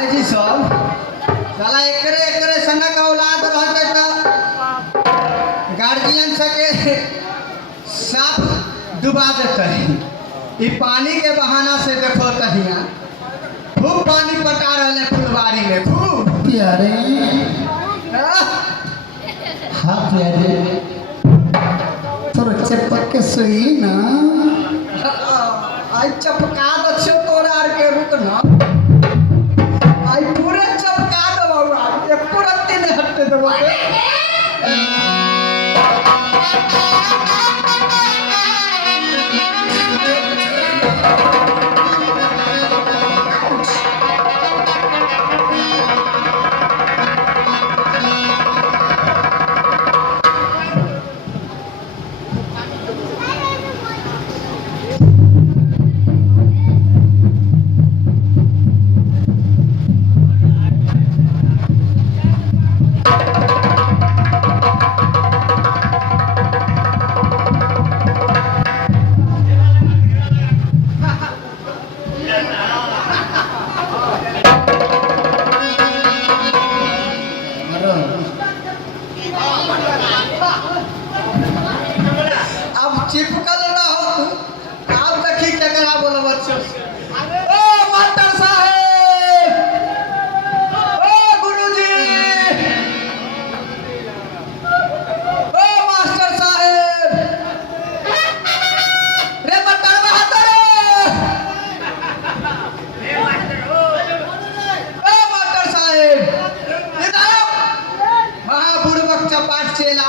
भाई जी सब साला एकरे एकरे सनक औलाद रहते तो गार्जियन सके साफ डुबा देते हैं। ई पानी के बहाना से देखो तहिया खूब पानी पटा रहे फुलवारी में खूब प्यारे हाँ प्यारे थोड़ा चपक के सोई ना आई चपका दो छो तोरा आर के रुक ना आई पूरे चपका दो बाबा एक रत्ती ने हटते दो अब चिपकल रहो आप देखी केकरा बोलब छो ओ मास्टर साहब ओ गुरुजी ओ मास्टर साहब रे मास्टर बहादुर ओ मास्टर साहब इधर आओ महाबुड़बक चपाट चेला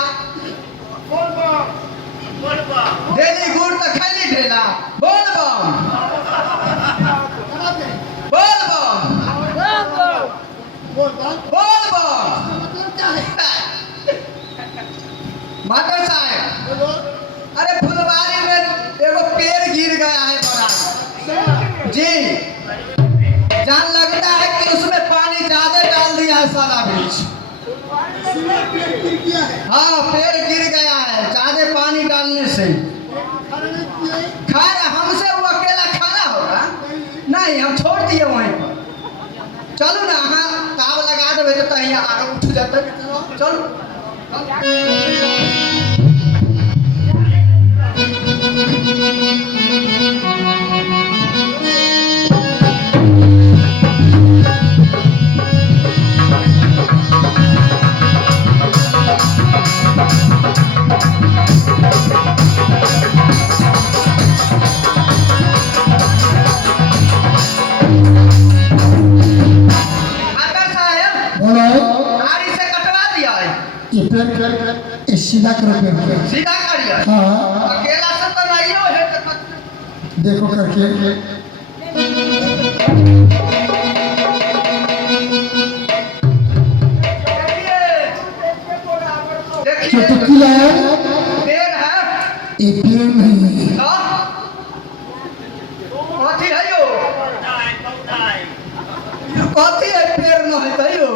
डेली गुड़ तो खाली ढेला बोल बम बोल बम बोल बम मास्टर साहब अरे फुलवारी में एगो पेड़ गिर गया है बड़ा जी जान लगता है कि उसमें पानी ज्यादा डाल दिया है साला बीच हाँ पेड़ गिर गया है ज्यादा पानी डालने से खाना हमसे वो अकेला खाना होगा नहीं हम छोड़ दिए वहीं पर चलो ना हाँ ताव लगा देवे तो यहाँ आगे उठ जाते चलो ये पेड़ सीधा करो पेड़ सीधा करिए हाँ अकेला से तो नहीं हो है देखो करके देखिए चुटकी है पेड़ है ये पेड़ नहीं है कथी है यो कथी है पेड़ न है तयो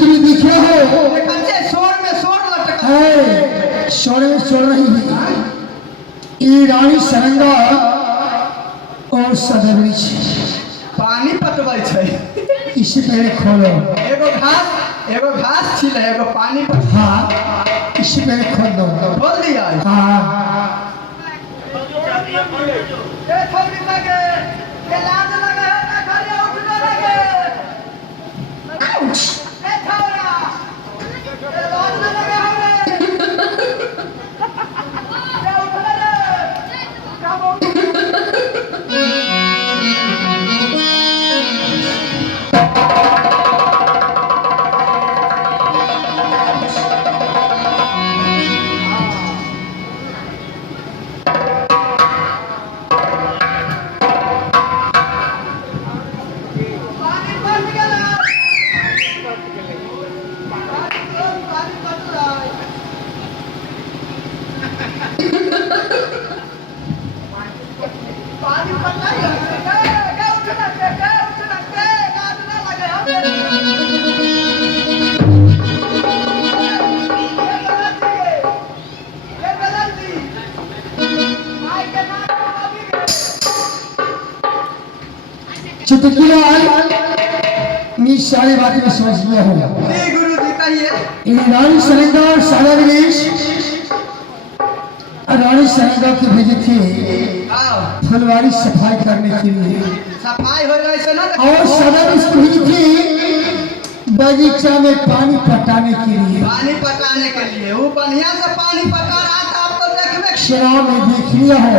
तुम देखिए हो कच्चे शोर में शोर लटका है शोर में शोर नहीं है ये रानी सरंगा और सदरवी पानी पटबै छै इसी पेड़ खोलो एगो घास छिल एगो पानी पट हाँ इसी पेड़ खोल दो खोल दिया हाँ ए छोड़ी लगे ये लाज लगे है ना घरे उठने लगे ए छोरा ये लाज लगे हमें ये उठने लगे काम चुटकियाल मैं सारी बातें में समझ गया हूँ। जी गुरु जी कहिए। इन रानी सरंगा और सादा विदेश रानी सरंगा की भेजी थी हाँ फुलवारी सफाई करने के लिए सफाई हो गई से ना और सादा विदेश भेजी थी बगीचा में पानी पटाने के लिए। पानी पकाने के लिए वो बढ़िया से पानी पका रहा था। आप तो देखने शराब में देख लिया हो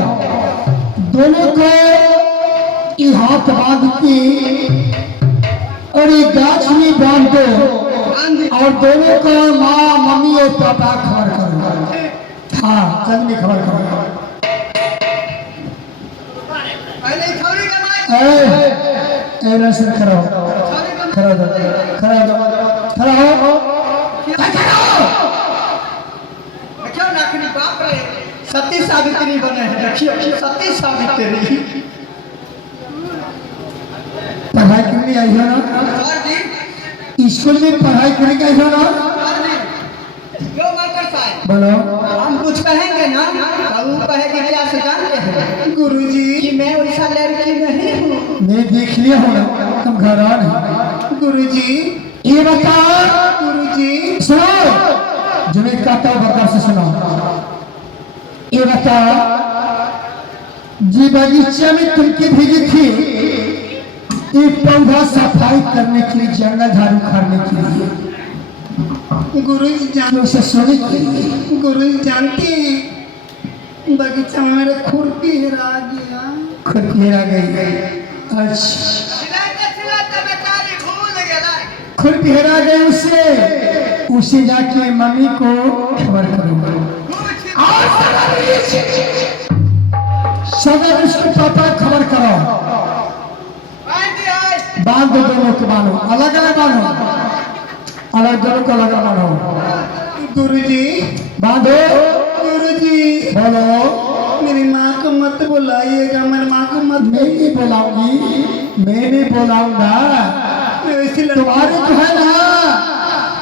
दोनों को ये हाथ बांध के और ये गाछ में बांध दो और दोनों को माँ मम्मी और पापा खबर करो। हाँ जल्द में खबर करो। पहले थोड़ी कमाई ए नर्सरी खड़ा हो खड़ा हो खड़ा हो खड़ा हो क्यों नखनी बाप रे सती सावित्री बने हैं। देखिए सती सावित्री पढ़ाई करने आई हो ना और जी स्कूल में पढ़ाई करने आई हो ना और जी यो मास्टर साहब बोलो हम कुछ कहेंगे ना तो वो कहेंगे क्या से जानते हैं गुरुजी कि मैं वैसा लड़की नहीं हूँ। मैं देख लिया हूँ ना तुम घर आ नहीं गुरुजी ये बता गुरुजी सुनो जो मैं कहता हूँ बता से सुनो ये बता जी बगीचा में तुमकी भेजी थी एक पौधा सफाई करने के लिए जंगल झाड़ू करने के लिए गुरुजी जान उसे सोने के लिए गुरुजी जानते हैं बगीचा में मेरे खुरपी हेरा गया। खुद मेरा गई अच्छा खुद हेरा गए उसे जाके मम्मी को खबर करूंगा और सदर उसके पापा खबर करो बांध दो दोनों को बांधो अलग अलग बांधो अलग दोनों को अलग बांधो गुरुजी बांधो गुरुजी बोलो मेरी माँ को मत बुलाइएगा। मेरी माँ को मत मैं नहीं बुलाऊंगी मैं नहीं बुलाऊंगा तुम्हारे जो है ना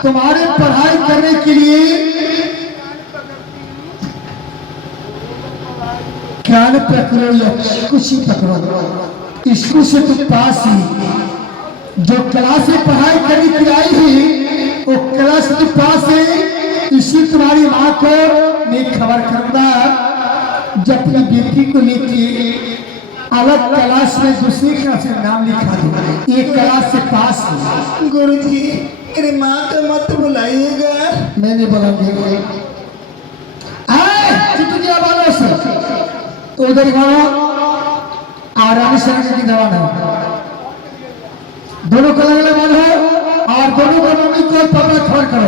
तुम्हारे पढ़ाई करने के लिए ज्ञान पकड़ो या कुछ ही पकड़ो स्कूल से तुम पास ही जो क्लास में पढ़ाई करने के लिए आई थी वो क्लास के पास है। इसी तुम्हारी माँ को मैं खबर करूंगा जब अपनी बेटी को लेके अलग क्लास में दूसरी क्लास में नाम लिखा दो एक क्लास से पास है। गुरुजी मेरी माँ को मत बुलाइएगा। मैं नहीं बोलूंगी चिट्ठी वालों से तो उधर गाँव आराम से की दवा है दोनों को अलग अलग बांधो और दोनों को मम्मी को पापा खबर करो।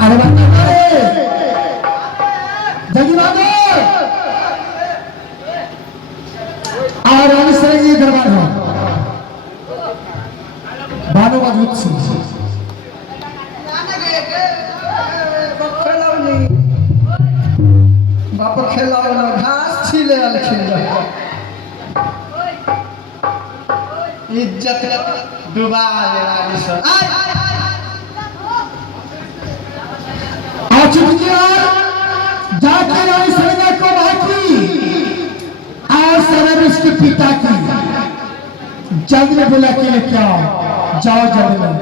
अरे जल्दी बांधो और आने से ये दरबार हो बानो मजबूत से बाप खेला घास छीले इज्जत डुबा जाके रानी सरंगा को बाकी और सरब इसके पिता की जल्द में बोला के क्या जाओ जल्द में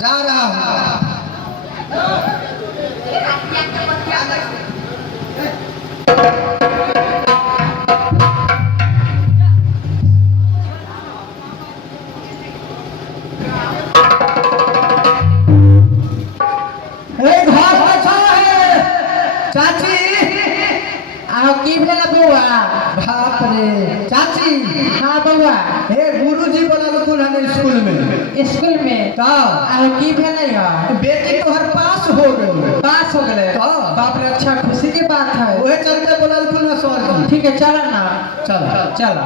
जा रहा हूँ। चाची आओ की भेला बउआ बाप रे चाची हाँ बउआ हे गुरुजी बोला तो हमें स्कूल में का आओ की भेला यार बेटी तो हर पास हो गई पास हो गए का बाप रे अच्छा खुशी की बात है वही चलते बोला तो सर ठीक है चलो ना चल चलो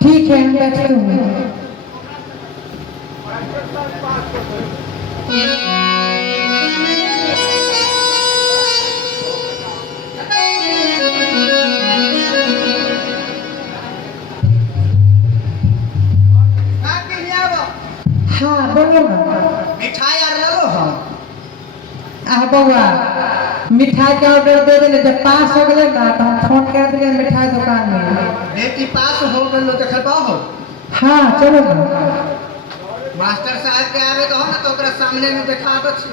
ठीक है हम बैठते हैं। हाँ बोलो ना मिठाई आर लगो हो आह बउआ मिठाई के ऑर्डर दे देले जब पास हो गए ना तो हम फोन कर दिए मिठाई दुकान में बेटी पास हो गलो देखबा हो हाँ चलो ना मास्टर साहब के आवे तो ना तो ओकरा सामने में देखाबे छी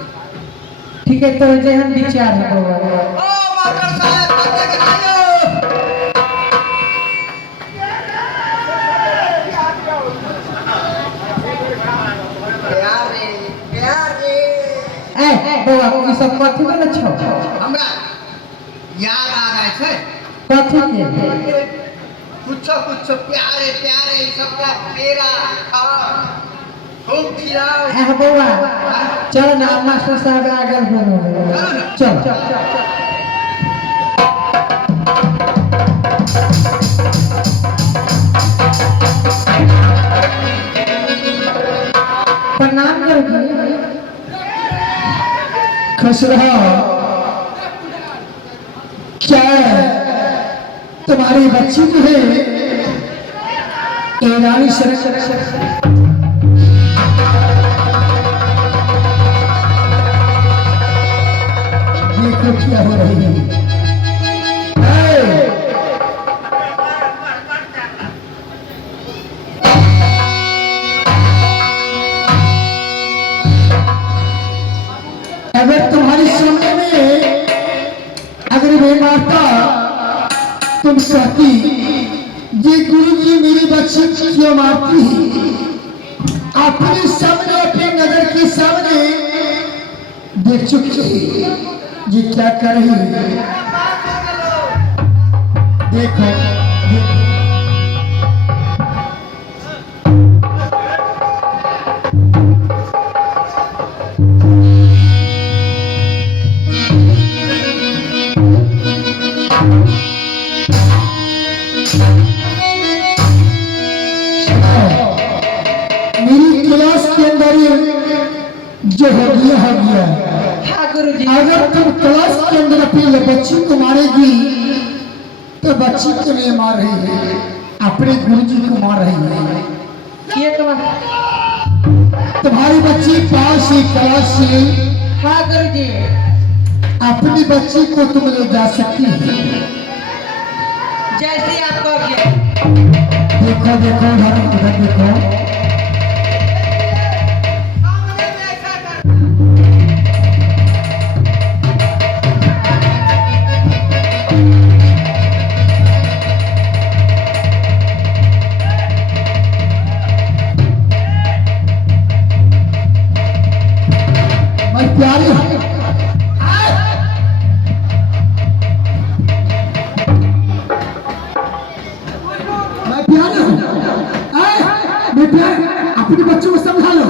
ठीक है तो जे हम विचार है बउआ ओ मास्टर साहब बच्चे के आयो प्यार रे ए बउआ ई सब कथी बोले छौ हमरा याद आ रहा है कथी के कुछ प्यारे प्यारे सबका मेरा खूब खिलाओ आह बउआ चल ना मास्टर साहब आगे बोलो चल प्रणाम करोगे खुश रहो। क्या है तुम्हारी बच्ची जो है ईरानी देखो क्या हो रही है। अगर तुम्हारी सामने में अगर मैं मारता तुम कहती ये गुरु जी मेरी बच्ची क्यों मारती अपने सामने अपने नजर के सामने देख चुकी ये क्या कर रही है देखो, देखो। मेरी क्लास के अंदर जो हो गया हाँ गुरुजी अगर तुम क्लास के अंदर अपनी बच्ची को मारेगी तो बच्ची के लिए मार रही है अपने गुरुजी को मार रही है। ये तो तुम्हारी बच्ची पास ही क्लास से हाँ गुरुजी अपनी बच्ची को तुम ले जा सकती है। जैसे आपको आज्ञा देखो देखो उधर देखो प्यारे मैं प्यारे हूँ मैं प्यारे अपने बच्चों को समझा लो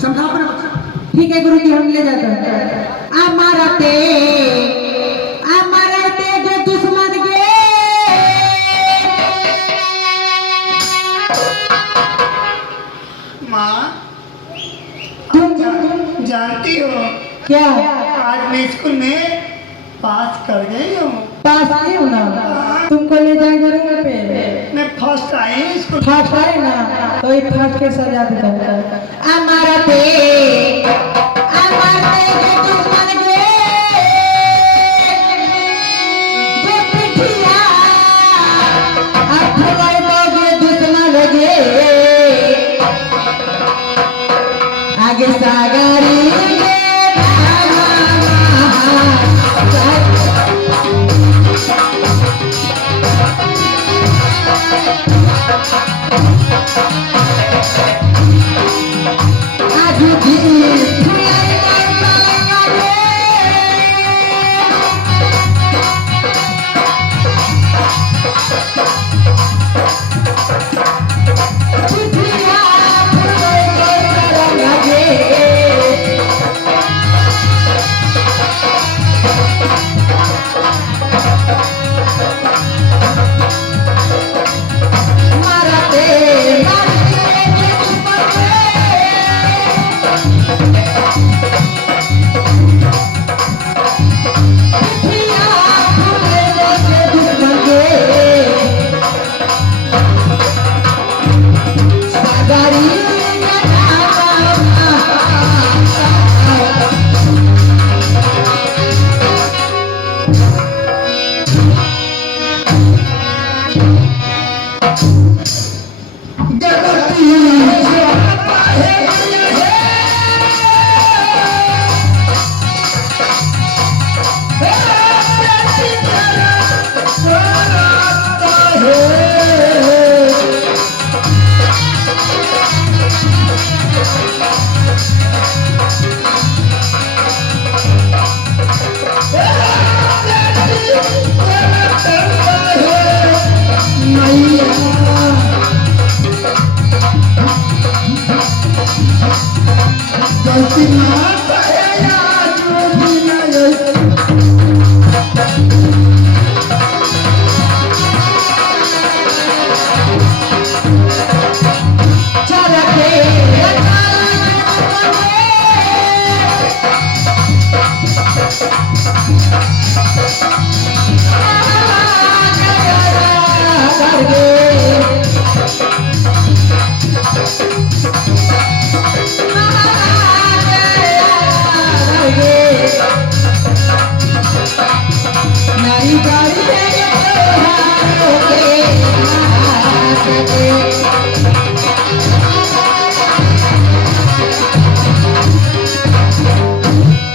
समझा अपने बच्चों। ठीक है गुरुजी हम ले जाते हैं अमरते जो दुश्मन गे माँ तुम जानती हो क्या आज मैं स्कूल में पास कर गई हूँ। पास आई हो ना तुमको ले जाएंगे रूम पे मैं फर्स्ट आई हूँ स्कूल। फर्स्ट आए ना तो ये फर्स्ट के सजा देता हूँ अमरते जो दुश्मन गे जो पिठिया अठलाई दोगे दुश्मन गे आगे सागरी गलती ना करेगा जो भी नहीं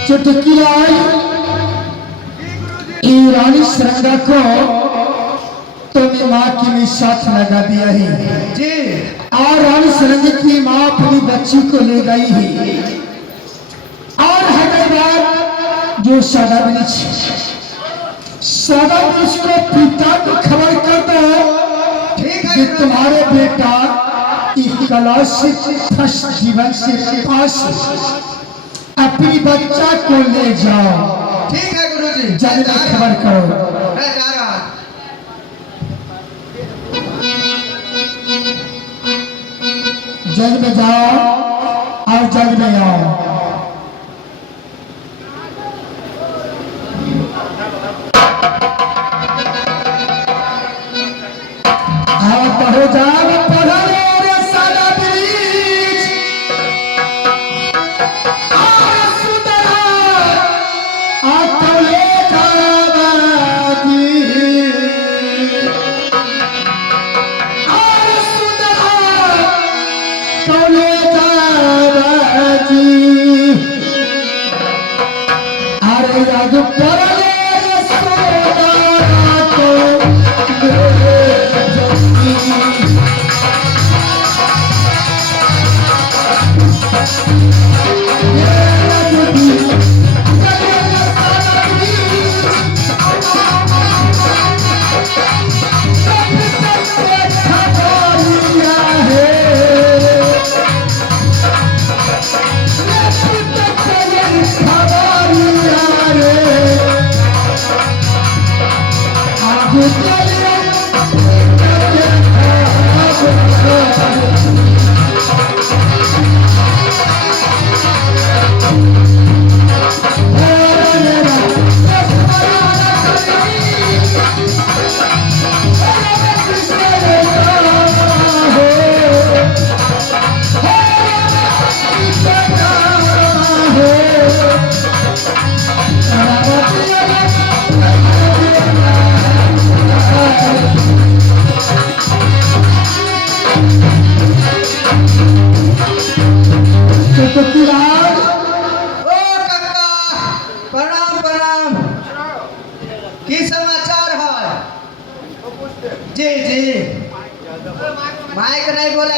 चुटकी आई ईरानी श्रृंगार को तुमने माँ की में साथ लगा दिया है जी और रानी श्रृंग की माँ अपनी बच्ची को ले गई है और हैदराबाद जो सदा वृक्ष को पिता को खबर कर दो ठीक है कि तुम्हारे बेटा इस कला से फर्स्ट जीवन से पास अपनी बच्चा को ले जाओ ठीक है गुरुजी जल्दी खबर करो मैं जा रहा जल्द में जाओ और जल्द में आओ पढ़ो जाओ पढ़ो रे सादा बीच जी जी माइक नहीं बोला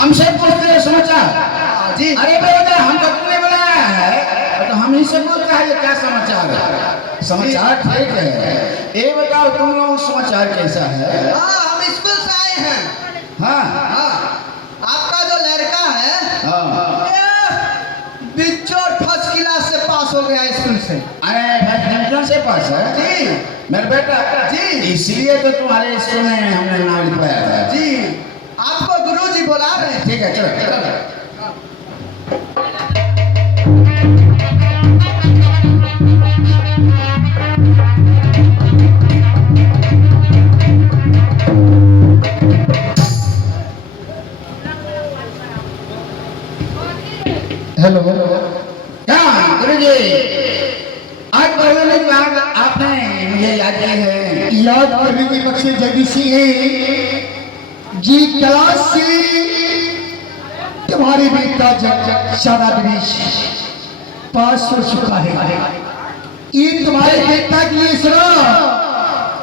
हमसे पूछते हैं समाचार। जी अरे बेटा हमको तुमने बुलाया है तो हम ही से पूछ रहे हैं क्या समाचार है। समाचार ठीक है, ये बताओ तुम लोग समाचार कैसा है? हाँ हम स्कूल से आए हैं। हाँ हाँ आपका जो लड़का है हाँ ये बिच्चों फर्स्ट क्लास से पास हो गया स्कूल से। अरे डिवीजन से पास है जी मेरा बेटा जी। इसलिए तो तुम्हारे स्कूल में हमने नाम लिखवाया था। जी आपको गुरुजी बुला रहे हैं। ठीक है चलो चलो। हेलो क्या गुरुजी आज पढ़ने के बाद आपने मुझे याद की है? याद करने की मकसद जगी सी है जी क्लास से तुम्हारे बेटा शादा ब्रिज पास हो चुका है। ये तुम्हारे बेटा के लिए सुनो,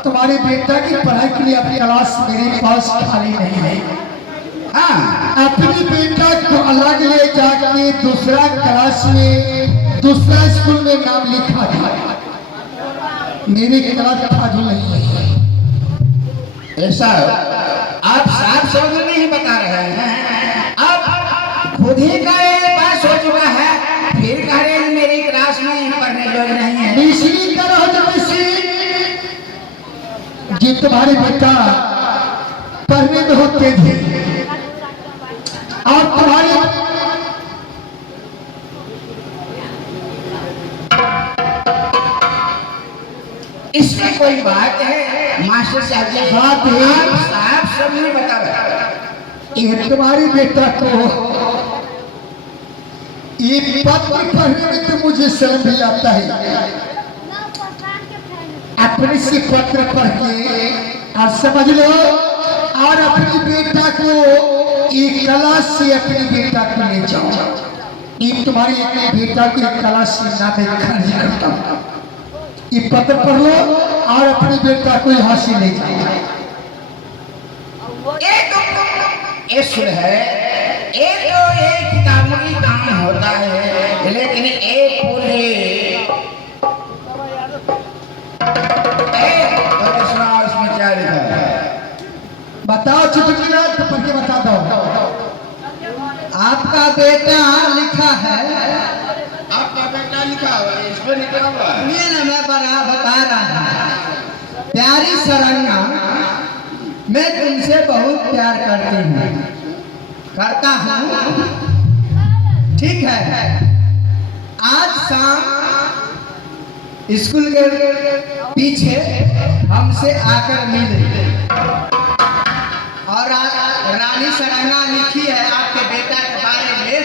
तुम्हारे बेटा की पढ़ाई के लिए अपनी क्लास मेरे पास खाली नहीं है। हाँ अपनी बेटा को अलग ले जाके दूसरा क्लास में दूसरा स्कूल में नाम लिखा था। मेरी क्लास फाजुल नहीं है। ऐसा आप साफ शब्द में ही बता रहे हैं। आप खुद ही का पास हो चुका है, फिर कह रहे हैं मेरी क्लास में पढ़ने लोग नहीं है। मिश्री करो जो मिश्री, जी तुम्हारे बेटा पढ़ने में होते थे और तुम्हारी इसमें कोई बात है मास्टर साहब जी? बात है। आप साफ शब्द में बता रहे ये तुम्हारी बेटा को ये पत्र पढ़ने में तो मुझे शर्म भी आता है। अपने से पत्र पढ़ के और समझ लो और अपनी बेटा को एक क्लास से अपनी बेटा को ले जाओ। ये तुम्हारी बेटा को एक क्लास से ना खर्च करता हूँ। ये पत्र पढ़ लो और अपनी बेटा को यहाँ से ले जाओ। एक सुर है, एक किताबों की काम होता है, लेकिन एक पूरे सुनाओ इसमें क्या लिखा है? बताओ चुटकुला तो पढ़ के बता दो। आपका बेटा लिखा है। आपका बेटा लिखा हुआ है, इसमें लिखा हुआ है। सुनिए ना, मैं बता रहा हूँ। प्यारी सरंगा, मैं तुमसे बहुत प्यार करता हूँ, ठीक है। आज शाम स्कूल के पीछे हमसे आकर मिले और रानी सरंगा लिखी है आपके बेटा के बारे में।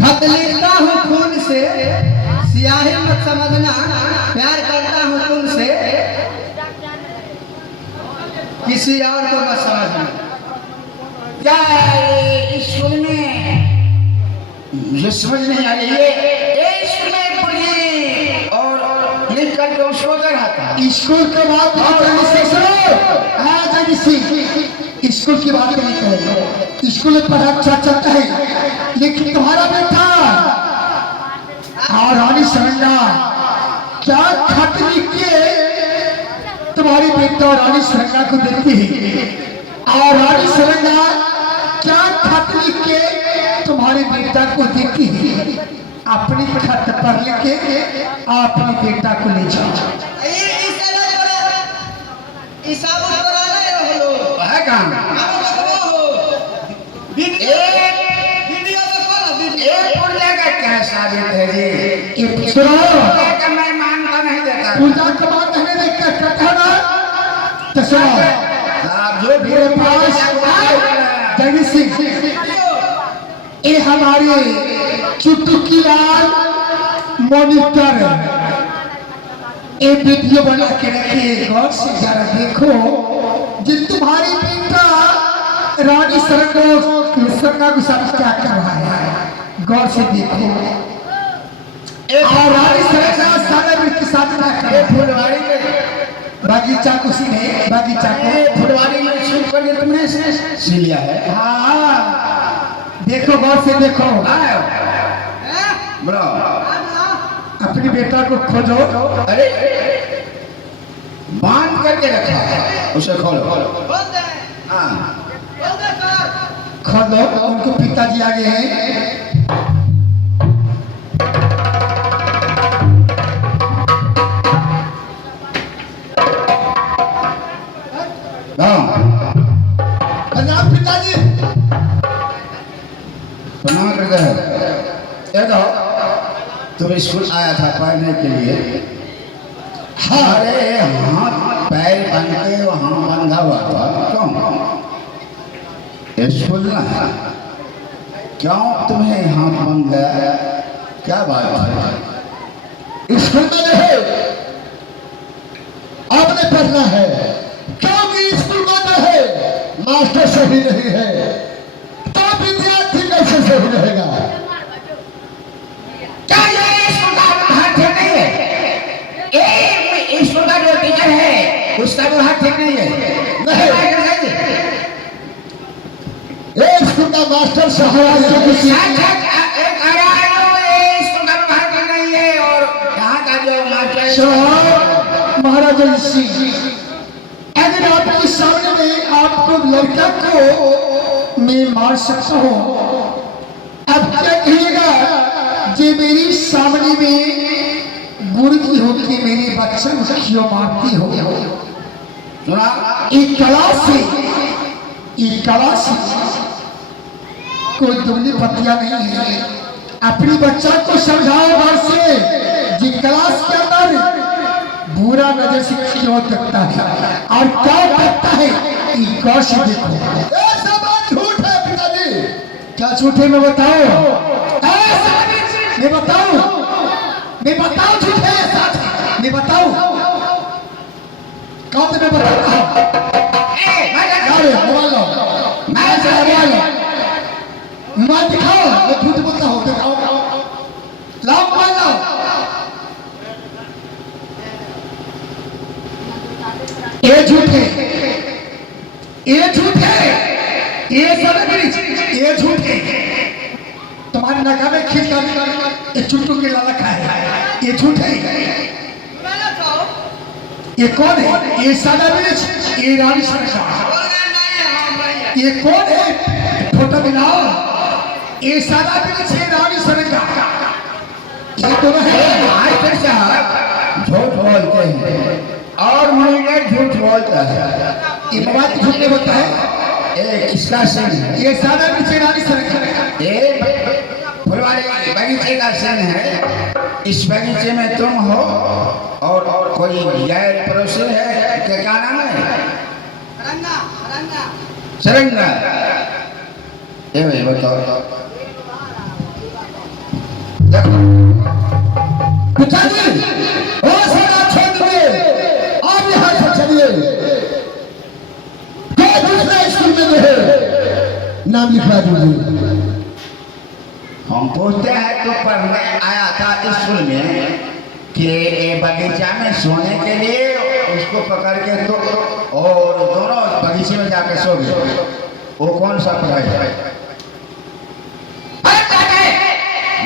खत लिखता हूँ खून से, सियाही मत समझना, प्यार करता हूँ तुमसे, किसी और को मत समझना। क्या स्कूल में मुझे समझ नहीं आ रही है। स्कूल में पढ़ी और लिख करके उसको रहा था। स्कूल के बाद स्कूल की बात नहीं करेंगे। स्कूल में पढ़ा अच्छा चलता है, लेकिन तुम्हारा बेटा और रानी सरंगा क्या खत लिख के तुम्हारी बेटा और रानी सरंगा को देती है, और रानी सरंगा क्या खत लिख के तुम्हारे बेटा को देती है। अपनी खत पर लिख के अपने बेटा को ले जाओ। क्या साबित है जी? सुनो, मैं मानता नहीं देता। पूजा का मान नहीं देख कर कहता ना, तो सुनो आप जो भी मेरे पास जगदीश सिंह, ये हमारे चुटकीलाल मॉनिटर, ये वीडियो बना के रखिए, गौर से जरा देखो। जिन तुम्हारी बेटा रानी सरंगा के साथ क्या कर रहा है, गौर से देखो। और रानी सरंगा सागर के साथ क्या कर रहा है। फुलवारी में बागीचा को सीने, बागीचा को फुलवारी में शूट करके तुमने सी लिया है। हाँ देखो, गौर से देखो। ब्रो, अपनी बेटा को खोजो। अरे बांध करके रखा है, उसे खोलो। हाँ खोलो, उनको पिताजी आगे हैं। पिताजी प्रणाम करते हैं। ये तो तुम स्कूल आया था पढ़ने के लिए। अरे हाथ पैर बन के वहाँ बंधा हुआ था, क्यों? स्कूल ना क्यों तुम्हें हाथ बंध गया? क्या बात है? स्कूल में नहीं, आपने पढ़ना है, क्योंकि स्कूल में नहीं, मास्टर सही नहीं है, तो विद्यार्थी कैसे सही रहेगा? क्या ये स्कूल का हाथ ठीक नहीं है? स्कूल का जो टीचर है उसका भी हाथ ठीक नहीं है। ए स्कूल का मास्टर साहब से कुछ एक आया है जो ये स्कूल का बाहर कर रही है और यहाँ का जो मास्टर साहब महाराजा सिंह, अगर आपके सामने में आपको लड़का को मैं मार सकता हूँ, अब क्या कहिएगा जे मेरी सामने में गुरकी हो कि मेरे बच्चे को क्यों मारती हो? सुना एक कला से कोई दुगनी पतिया नहीं है। अपनी बच्चा को समझाओ घर से जी क्लास के अंदर बुरा नजर से क्यों देखता है और क्या देखता है, एक गौर से देखो। ये सब बात झूठ है पिताजी। क्या झूठ है मैं बताओ, मैं बताऊं झूठ है या सच है? मैं बताऊं कौन मैं बताता हूं? अरे मोबाइल लो, मैं से मोबाइल लो, मैं दिखाओ, मैं झूठ बोलता हूं, दिखाओ लाओ मोबाइल लाओ। ये झूठ है, ये झूठ है, ये सब ये झूठ है। तुम्हारे नगा में खींच कर एक चुट्टू के लाला खाए, ये झूठ है। ये कौन है? ये सादा मिर्च, ये रानी सरकार। ये कौन है? फोटो मिलाओ, ये सादा मिर्च, ये रानी सरकार। ये दोनों है। मास्टर साहब झूठ बोलते हैं और मुझे झूठ बोलता है। ये मोबाइल झूठ नहीं बोलता है। ये किसका सीन है? ये सादा मिर्च, ये रानी सरकार। ये फुलवारी बगीचे का सीन है। इस बगीचे में तुम हो और कोई गैर पड़ोसी है, क्या नाम है? सरंगा। ये भाई बताओ, देखो पिताजी, ओ सारा छोड़ दीजिए, आप यहाँ से चलिए। कोई दूसरा स्कूल में जो है नाम लिखवा दीजिए। हम पूछते हैं तो पढ़ने आया था स्कूल में कि ये बगीचा में सोने के लिए उसको पकड़ के तो और दोनों बगीचे में जाकर सो गए। वो कौन सा पढ़ाई है?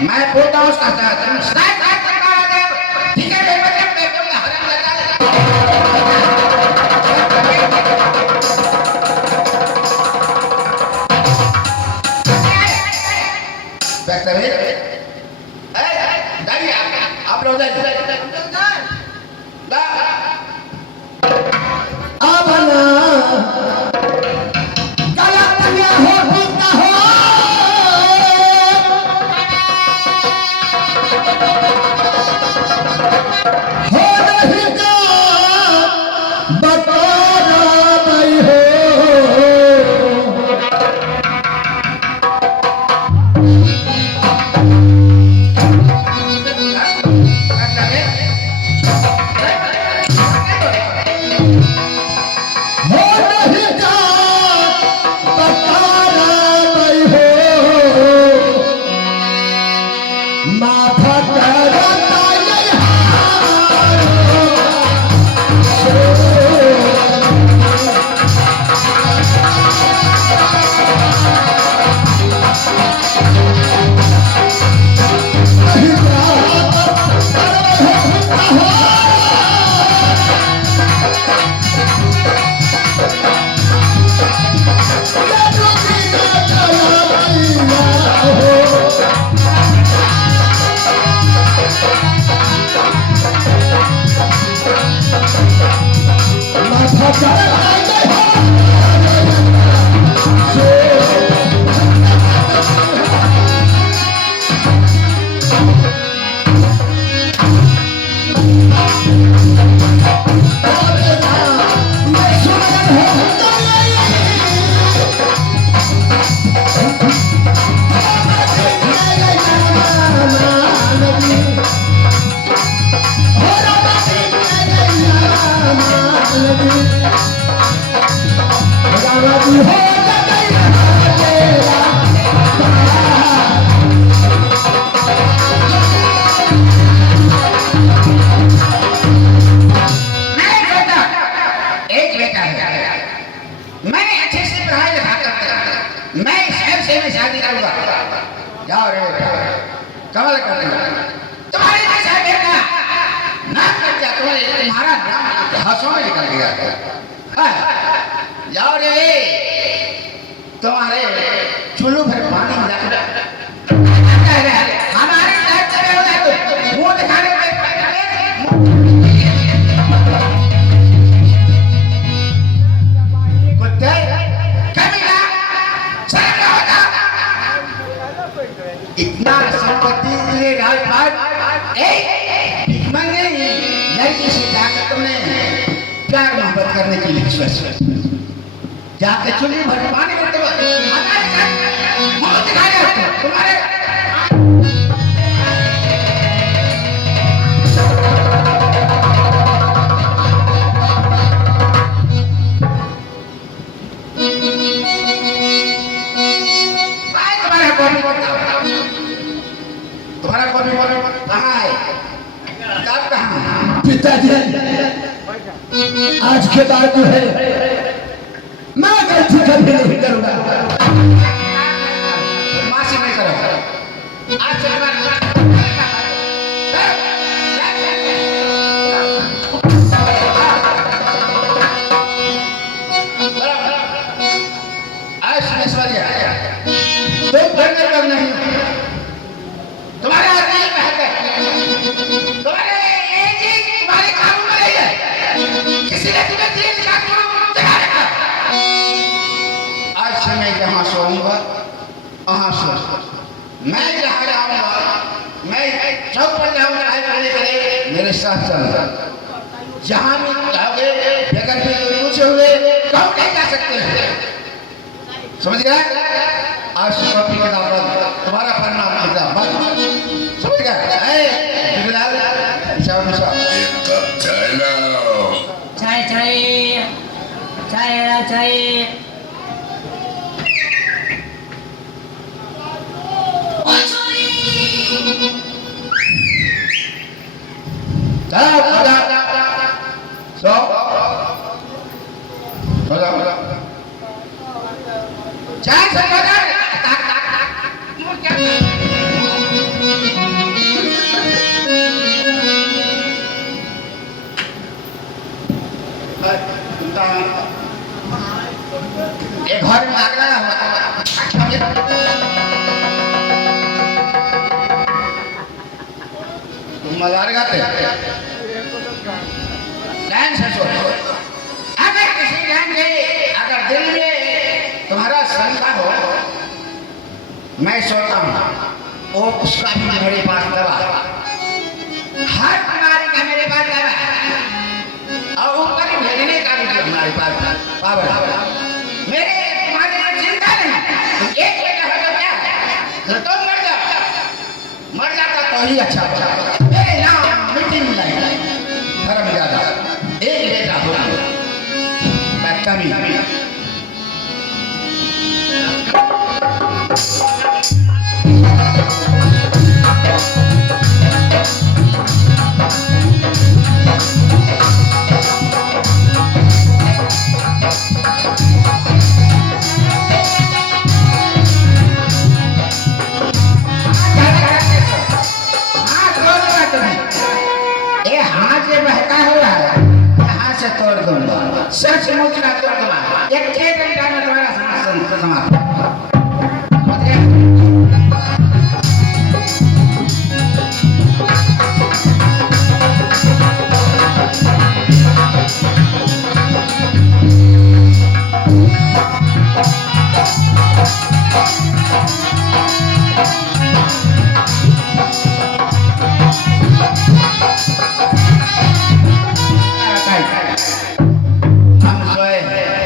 मैं बोलता हूँ उसका ठीक है आप लोग लगी मैं शहर से में शादी करूंगा। जाओ रे कमल कर तुम्हारे जैसा बेटा ना कर जा तुम्हारा नाम इतिहासों में निकल गया। जाओ रे तुम्हारे चुल्लू भर पानी में जाकर हमारे मुंह दिखाने इतना संपत्ति राजपाट लड़की से जाकर तुमने प्यार मोहब्बत करने के लिए जाके चुल्ली भर पानी में तुम्हारे तुम्हारा कॉपी कहाँ है? किताब कहाँ है? पिताजी आज के बाद जो है मैं गलती कभी नहीं करूंगा। मासी नहीं करो आज से तुम्हारे आदमी तुम्हारे कानून में नहीं है। किसी ने तुम्हें जेल का चढ़ा रखा। आज से मैं जहाँ सोऊंगा वहाँ सो, मैं जहाँ जाऊंगा मैं चौक पर जाऊंगा मेरे साथ चलना। जहाँ भी जाओगे बगैर पूछे हुए कहीं नहीं जा सकते हैं। समझ गया? आज कॉपी किताब तुम्हारा पढ़ना बंद। समझ गया? चाय चाय चाय चाय एक घर में आग लगा हुआ मजार गाते ध्यान से सोचो। अगर किसी ध्यान से अगर दिल में तुम्हारा शंका हो मैं सोता हूँ और उसका भी मेरे पास दवा हर बीमारी का मेरे पास दवा और ऊपर भेजने का भी हमारे पास पावर मेरे तुम्हारे लिए चिंता नहीं। एक बेटा हो तो क्या तो तुम मर जाता तो ही अच्छा मेरे नाम मिट्टी मिलाई धर्म ज्यादा एक बेटा हो कमी तोड़ दूंगा सचमुच का तोड़ दूंगा। एक घंटा में तुम्हारा समाप्त।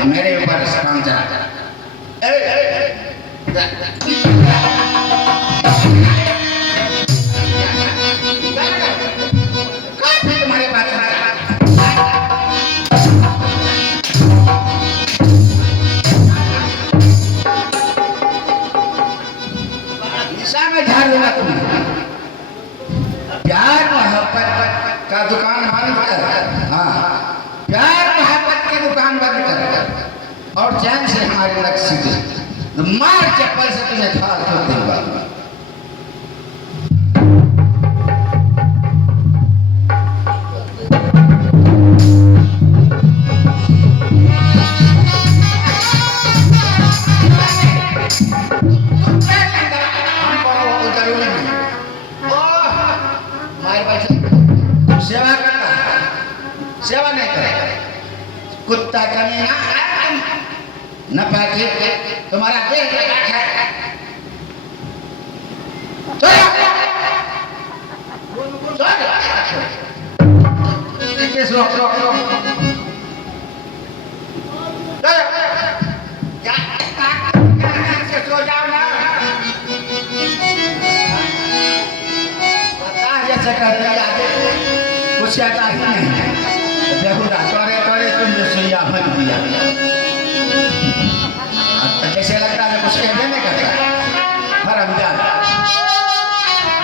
मेरे ऊपर काम चला तुम्हारे पास निशा में झाड़ दूंगा तुम्हें। प्यार मोहब्बत का दुकान बंद कर। हाँ प्यार मोहब्बत की दुकान बंद कर और चैन से हमारे लक्ष्य तो मार चप्पल से तुझे खाल ठोक दूंगा। सेवा करता सेवा नहीं करे कुत्ता कमीना न पाके तुम्हारा देह है सो जाओ ना जैसे कहते कुछ आता ही नहीं बेहुदा तोरे तोरे तुमने सुइया भर दिया जैसे लगता है कुछ कहने नहीं करता हरमजादा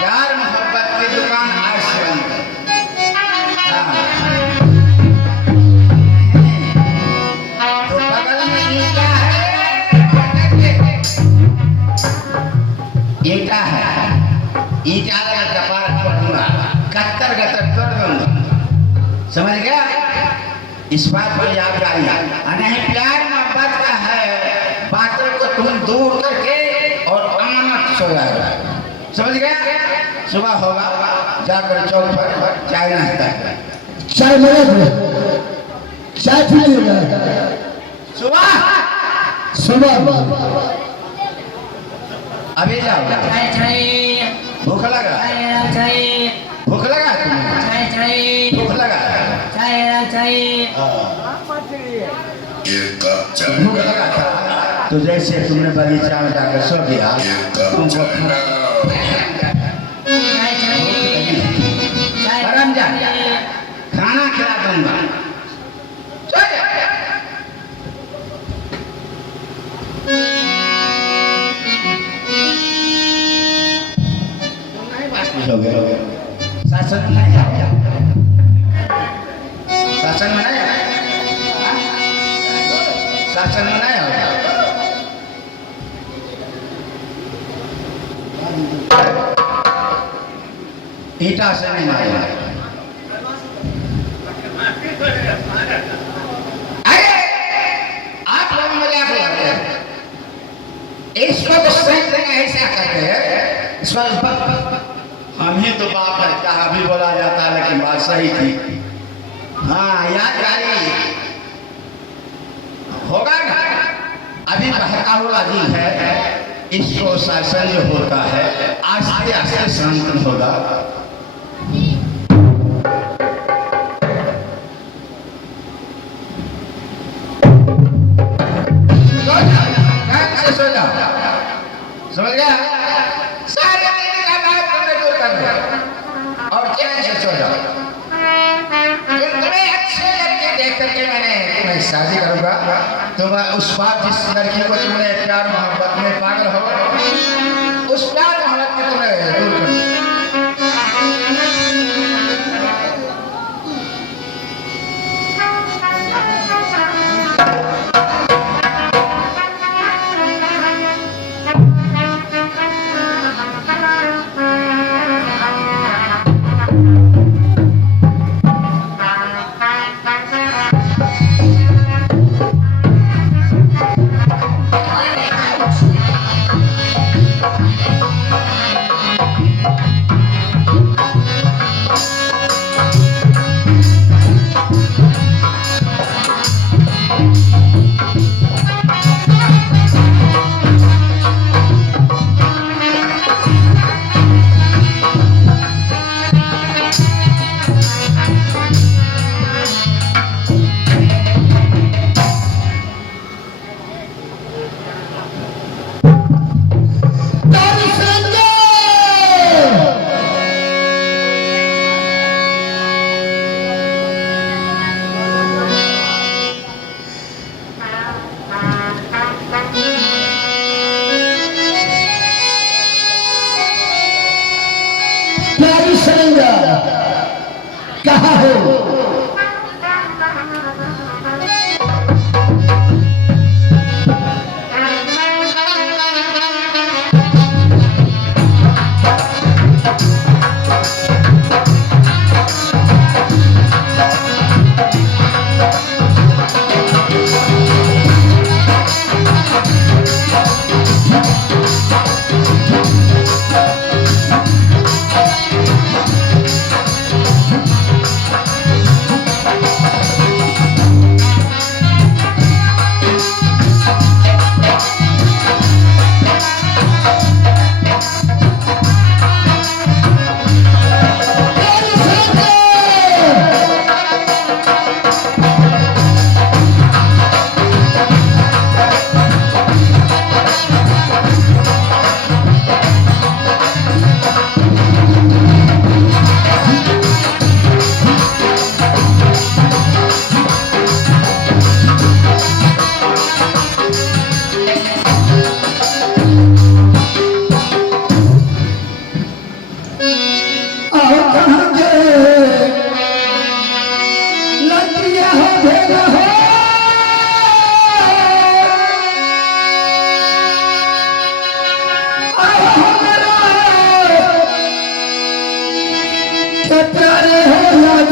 यार मोहब्बत की दुकान आज से बंद तो बगल में ईटा है ईटा है ईटा का कपार फोड़ दूंगा कत्तर गतर कर दूंगा समझ गया इस बात पर याद रखिए नहीं प्यार मोहब्बत का है बातों को तुम दूर करके और अमानत सो जाएगा समझ गया सुबह होगा जाकर चौक पर चाय नाश्ता चाय लगा चाय पीजिएगा सुबह सुबह अभी जाओ भूख लगा भूख लगा भूख लगा भूख लगा था तो जैसे तुमने बगीचा में जाकर सो गया तुमको खाना खिला दूंगा शासन में नहीं आया शासन में नहीं आया शासन में नहीं आया ईटा से नहीं मारेगा अरे आप लोग मजाक उड़ाते हैं इसको तो सही जगह ऐसा करते हैं इसको हम ही तो बाप है कहा भी बोला जाता है लेकिन बात सही थी हाँ याद गाड़ी होगा ना अभी बहकावा जी है इसको शासन जो होता है आस्ते आस्ते शांत होगा सो जाओ समझ गया सारे दिन का बात तुमने दूर कर दिया और चैन से सो जाओ तुम्हें अच्छे लड़के देख करके मैंने तुम्हें शादी करूंगा तुम उस बात जिस लड़की को तुमने प्यार मोहब्बत में पागल हो उस प्यार मोहब्बत को तुम्हें दूर कर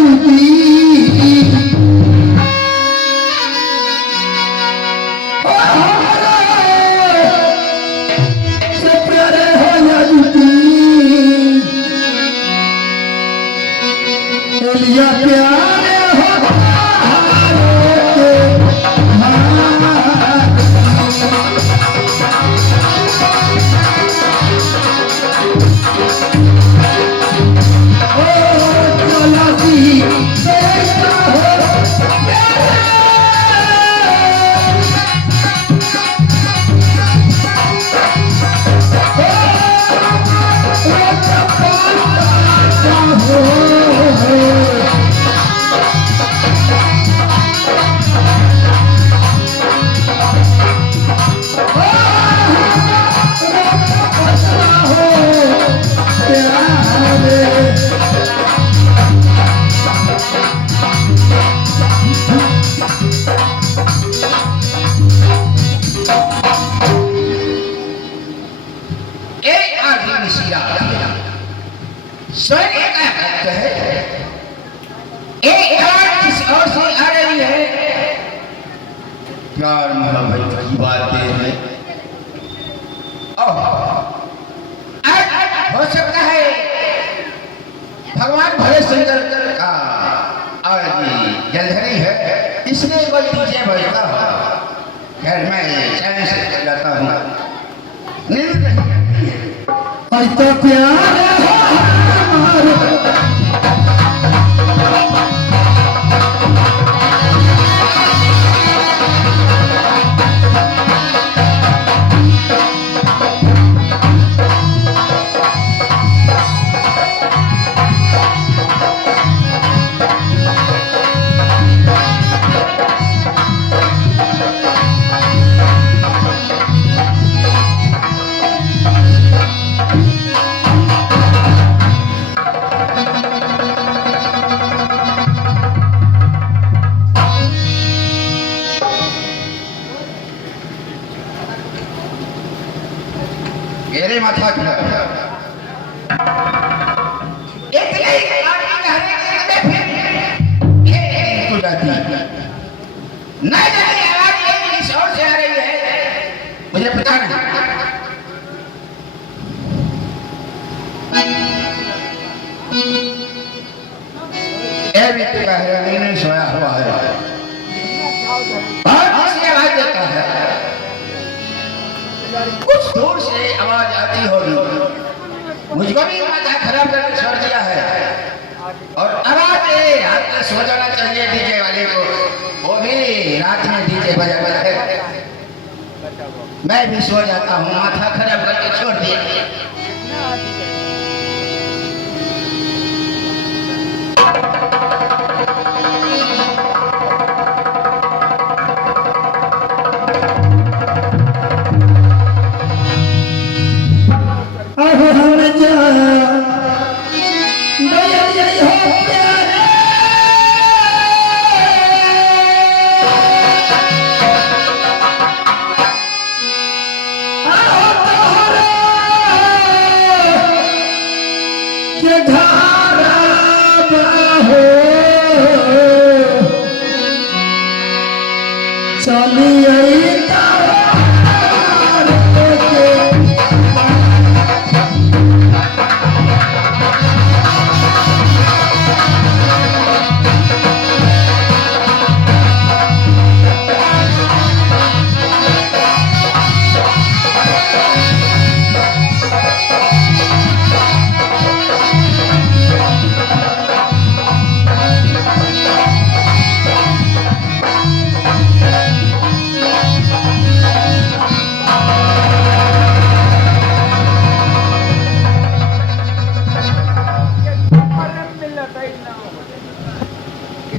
दूती से प्यारे हो या दूती एलिया प्यारे हो स्वर्ग का भक्त है, एक रात किस और से आ रही है, प्यार मोहब्बत की बातें हैं। हो सकता है भगवान भोले शंकर का आज जलधरी है, इसलिए कोई डीजे बजता हो। खैर मैं चैन से जाता हूँ। नींद नहीं आती है। और तो प्यार मेरे माथा इतने नहीं जाने आवाज ये किस और से आ रही है, मुझे पता नहीं। व्यक्ति का है नहीं सोया हुआ है और किसी आवाज देता है, कुछ दूर से आवाज आती होगी। मुझको भी माथा खराब करके छोड़ दिया है और आवाज रात में सो जाना चाहिए डीजे वाले को, वो भी रात में डीजे बजा है। मैं भी सो जाता हूँ, माथा खराब करके छोड़ दिया।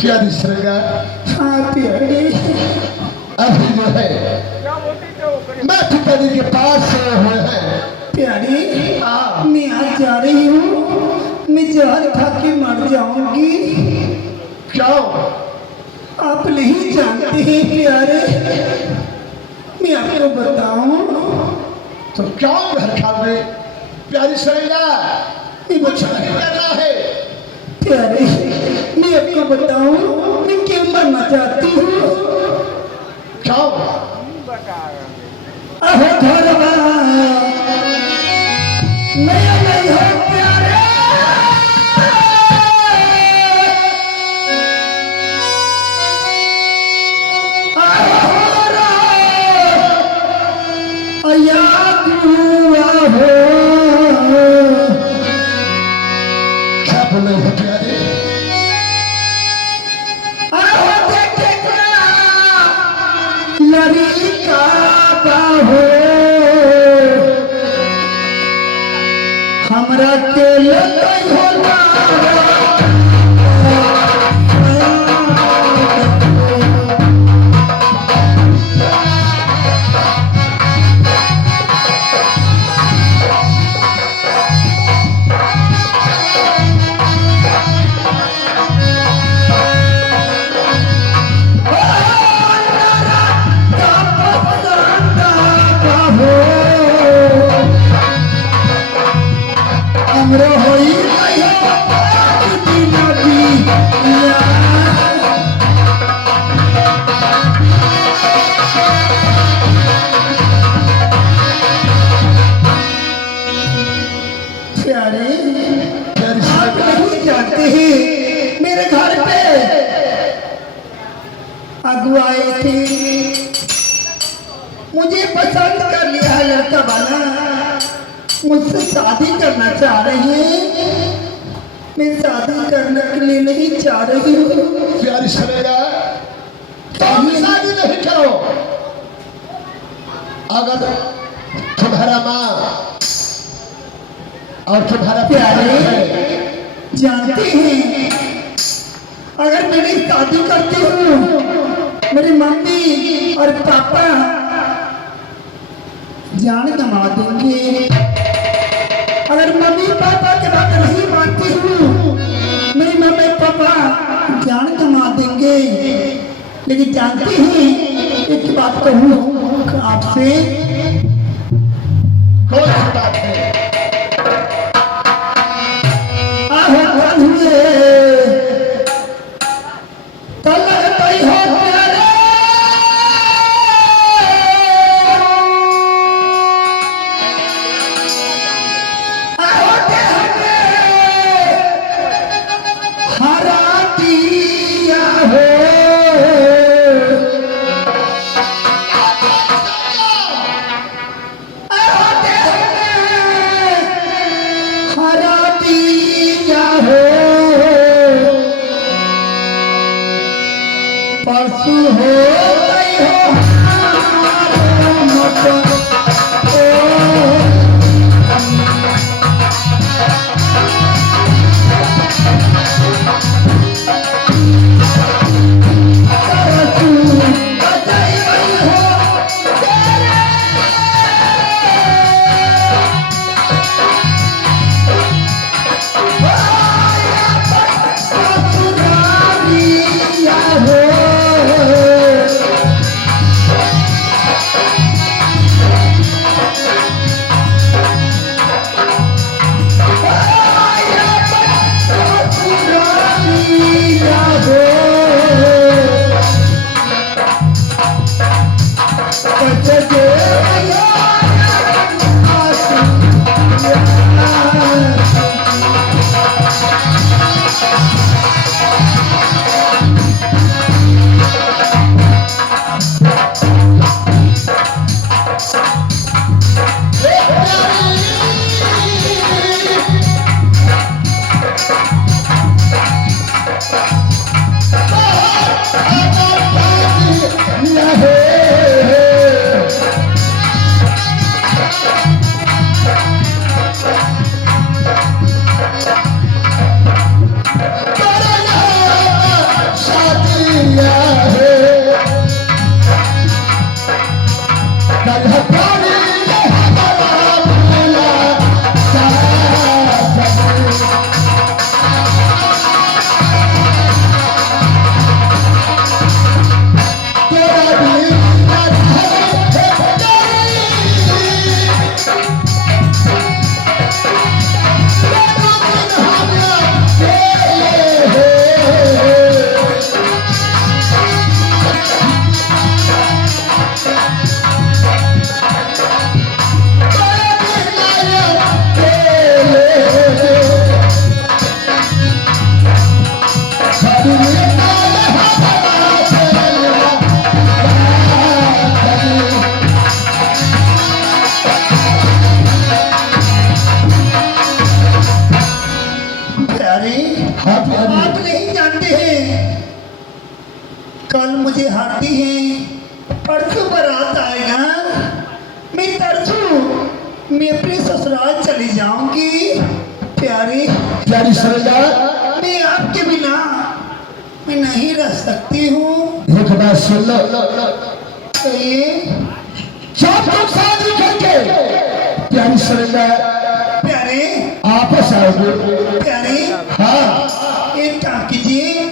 क्या दिखेगा? हाँ प्यारे, अभी जो है मैं पिताजी के पास सोए हुए हैं। प्यारी मैं आज जा रही हूँ, मैं जहर खा के मर जाऊंगी। क्यों? आप नहीं जानते हैं प्यारे, मैं आपको बताऊं तो क्यों जहर खाओगे? प्यारी सुनेगा, ये बच्चा नहीं करना है। प्यारे मैं मैं आपको बताऊं मैं क्यों मरना चाहती हूँ। क्यों? अहो धरवा नया नहीं हो प्यारे, याद हुआ हो। क्या बोले हो प्यारे? अहो देखना लड़का बाहो हमरा के लतई होला। हमरो होई प्यारे, आप नहीं जानते हैं मेरे घर पे अगुआई थी, मुझे पसंद कर लिया है लड़का वाला, मुझसे शादी करना चाह रही है। मैं शादी करने के लिए नहीं चाह रही हूँ। प्यारी सुनेगा, तुम शादी नहीं करो। अगर तुम्हारा माँ और तुम्हारा प्यारे प्यारे जानते हैं अगर मैं नहीं शादी करती हूँ मेरी मम्मी और पापा जान गंवा देंगे। अगर मम्मी पापा के बात नहीं मानती हूँ मेरी मम्मी पापा जान गंवा देंगे। लेकिन जानती हैं एक बात कहूँ आपसे, कौन सी बात है? आहो बंधुए तलक तई हो प्यारे, आहो देह में हरा दिया हो। पधारती हैं। परसों बारात आएगा, मैं तरसों मैं अपने ससुराल चली जाऊंगी। प्यारी प्यारी सरला, मैं आपके बिना मैं नहीं रह सकती हूँ। एक बात सुन लो, कहिए जब तुम शादी करके प्यारी सरला प्यारे आपस आओगे, प्यारे हाँ एक काम कीजिए,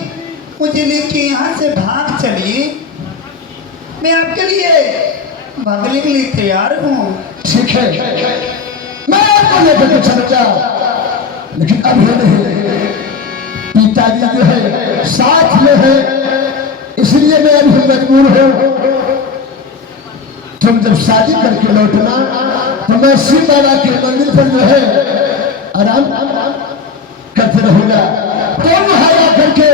मुझे लेके यहाँ से भाग चलिए। मैं आपके लिए भागने के लिए तैयार हूँ। ठीक है, मैं आपको लेकर के चलूंगा, लेकिन अभी नहीं। पिताजी जो है साथ में है, इसलिए मैं अभी मजबूर हूँ। तुम जब शादी करके लौटना तो मैं शिव बाबा के मंदिर पर जो है आराम करते रहूंगा। तुम वहां करके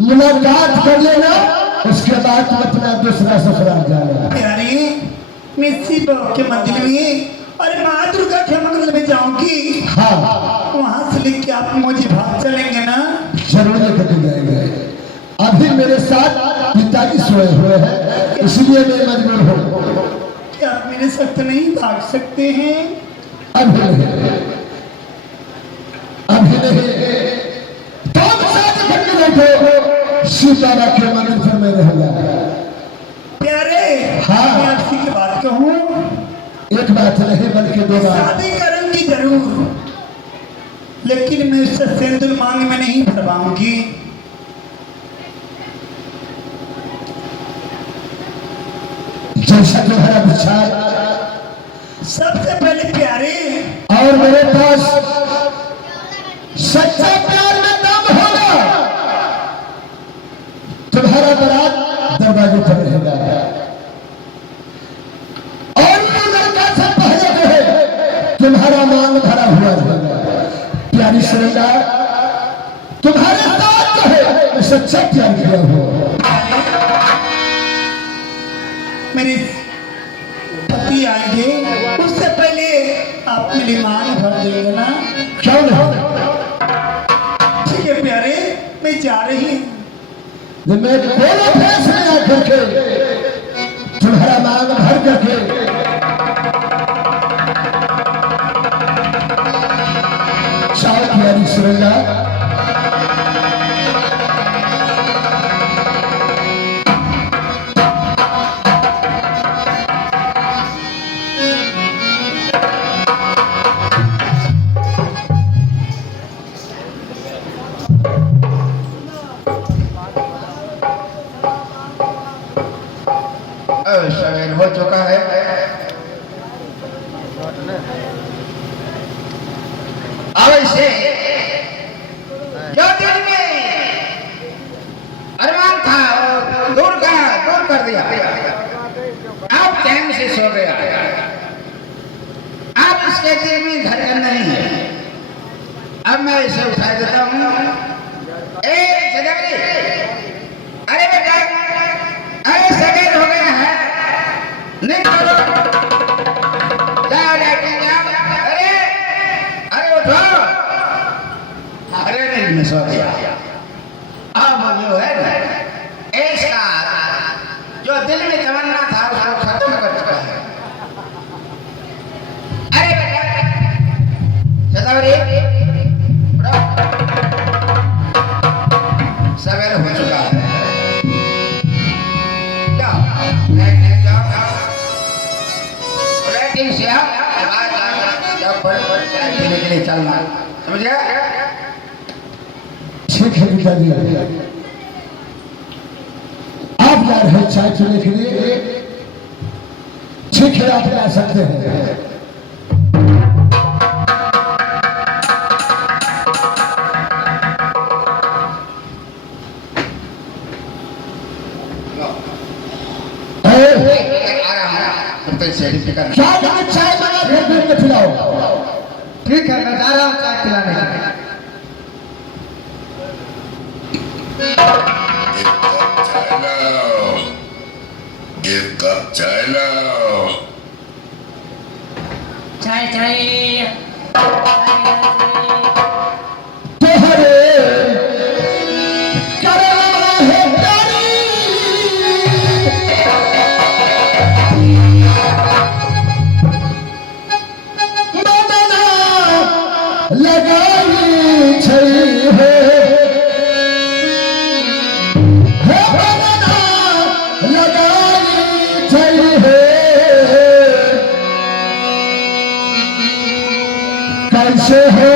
मुलाकात कर लेना, उसके बाद तुम अपना दूसरा ससुराल जाना। प्यारे मैं शिव के मंदिर में और माँ दुर्गा के मंदिर में जाऊंगी। हाँ वहाँ से लेके आप मुझे भाग चलेंगे ना? जरूर लेकर जाएंगे। अभी मेरे साथ पिताजी सोए हुए हैं, इसलिए मैं मजबूर हूँ। क्या आप मेरे साथ नहीं भाग सकते हैं? अभी नहीं, अभी नहीं। तुम शादी करके बैठो, शिव बाबा के मंदिर पर मैं रहूंगा। प्यारे हाँ। मैं आपसे की बात कहूँ, एक बात नहीं बल्कि दो बात। शादी करूंगी जरूर, लेकिन मैं उससे सिंदूर मांग में नहीं भरवाऊंगी। जैसा तुम्हारा विचार। सबसे पहले प्यारे और मेरे पास सच्चा प्यार में दम होगा। तुम्हारा बारात दरवाजे पर रहेगा और ये लड़का से पहले जो है तुम्हारा मांग भरा हुआ रहेगा। प्यारी सरला, तुम्हारे साथ जो है मैं सच्चा प्यार किया हुआ। मेरे पति आएंगे, उससे पहले आप मेरी मांग भर देंगे ना? क्यों नहीं? ठीक है प्यारे, मैं जा रही हूँ। जब मैं बोला फैसले आकर के तुम्हारा मांग भर करके चाहे प्यारी सुरंगा। सवेर हो चुका है। अब इसे जो दिल में अरमान था वो दूर कर दिया। अब चैन से सो गया। अब इसके दिल में धड़कन नहीं है। अब मैं इसे उठा देता हूँ। सजावरी, अरे बेटा, अरे सवेर हो गया है, नहीं करो, जाओ लेकिन जाओ। अरे उठो। अरे नहीं, मैं सो गया। अब जो है ना, इसका जो दिल में तमन्ना था उसको खत्म कर चुका है। अरे बेटा, सदावरी, सवेर हो चुका है। के लिए चलना, समझ गया? ठीक है पिताजी, आप जा रहे हैं चाय पीने के लिए। ठीक है, आप जा सकते हैं। चाय बना फिर पिलाओ। ठीक है, मैं जा रहा हूँ चाय पिलाने के लिए। Give cup chai now. चाय तोहरे करना है प्यारी लगाई छै हे बंदना लगाई छै कैसे हो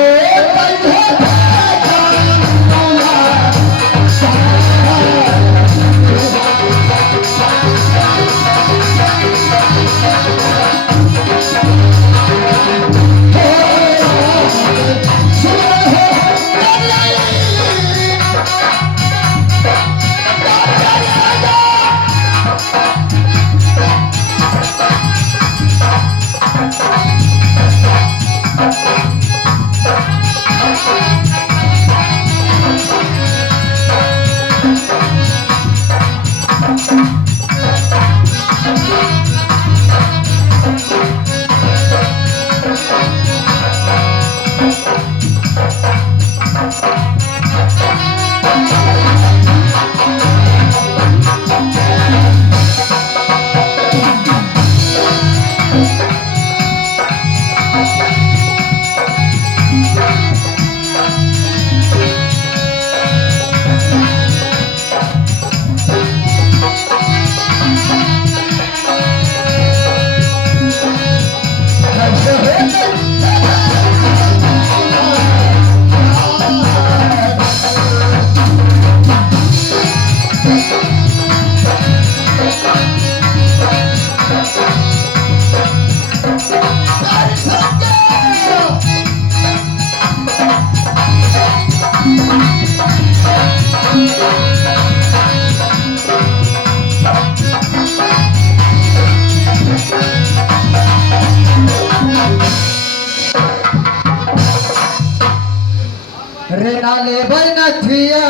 रे नाले भाई नथिया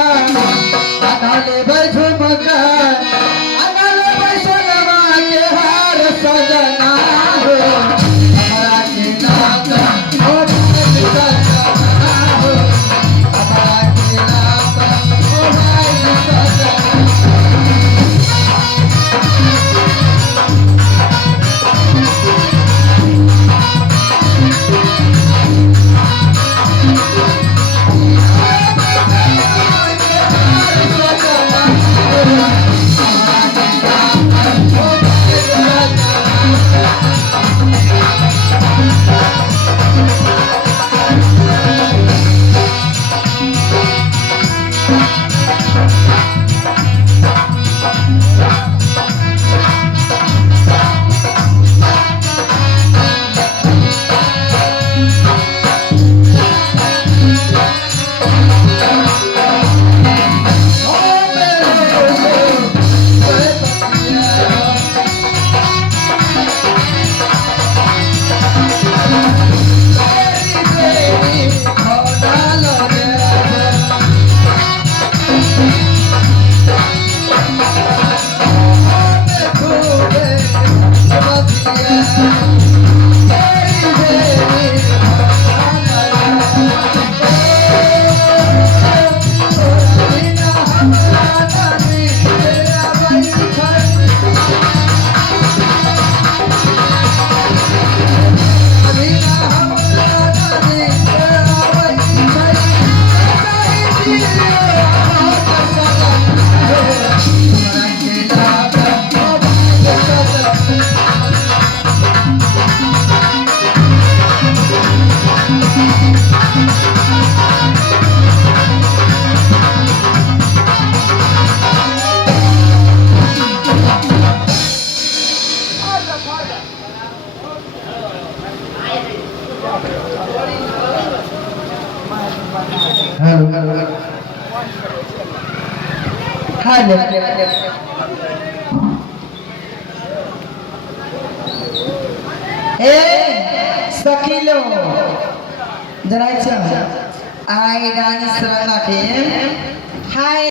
नाले भाई झुमका नाले भाई सोनमा के हार सजना हो हमारा के नाता हो सजना हो हमारा के नाता हो सजना सखीलो जरा आई रानी सराना के हाय